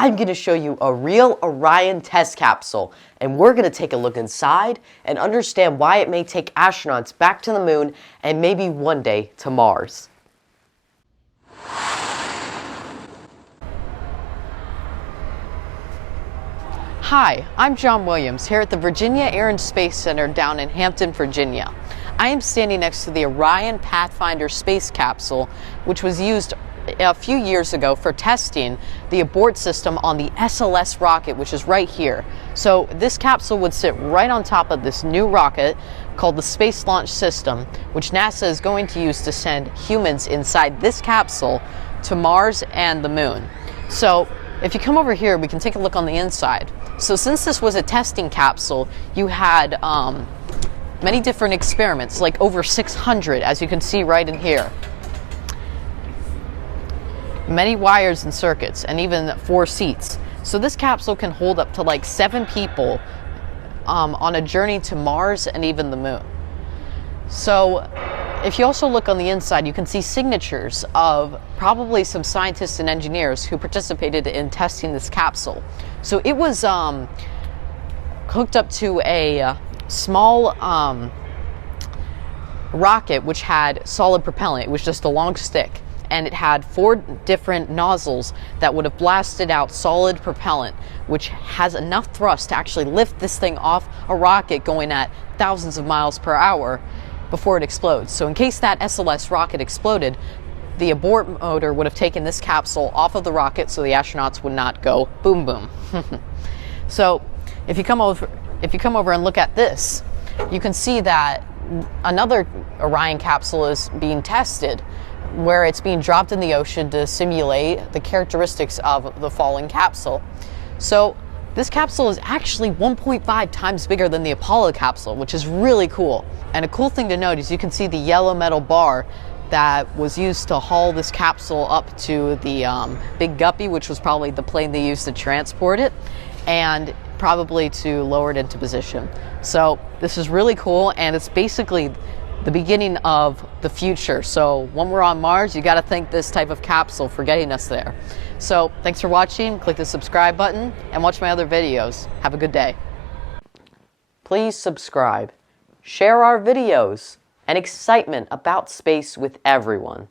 I'm going to show you a real Orion test capsule, and we're going to take a look inside and understand why it may take astronauts back to the moon and maybe one day to Mars. Hi, I'm John Williams here at the Virginia Air and Space Center down in Hampton, Virginia. I am standing next to the Orion Pathfinder space capsule, which was used a few years ago for testing the Abort system on the SLS rocket, which is right here. So this capsule would sit right on top of this new rocket called the Space Launch System, which NASA is going to use to send humans inside this capsule to Mars and the moon. So if you come over here, we can take a look on the inside. So since this was a testing capsule, you had many different experiments, like over 600, as you can see right in here. Many wires and circuits, and even 4 seats. So this capsule can hold up to like 7 people on a journey to Mars and even the moon. So if you also look on the inside, you can see signatures of probably some scientists and engineers who participated in testing this capsule. So it was hooked up to a small rocket which had solid propellant. It was just a long stick, and it had 4 different nozzles that would have blasted out solid propellant, which has enough thrust to actually lift this thing off a rocket going at thousands of miles per hour before it explodes. So in case that SLS rocket exploded, the Abort motor would have taken this capsule off of the rocket so the astronauts would not go boom boom. So if you come over and look at this, you can see that another Orion capsule is being tested, where it's being dropped in the ocean to simulate the characteristics of the falling capsule. So this capsule is actually 1.5 times bigger than the Apollo capsule, which is really cool. And a cool thing to note is you can see the yellow metal bar that was used to haul this capsule up to the Big Guppy, which was probably the plane they used to transport it, and probably to lower it into position. So this is really cool, and it's basically the beginning of the future. So when we're on Mars, you got to thank this type of capsule for getting us there. So thanks for watching. Click the subscribe button and watch my other videos. Have a good day. Please subscribe, share our videos, and excitement about space with everyone.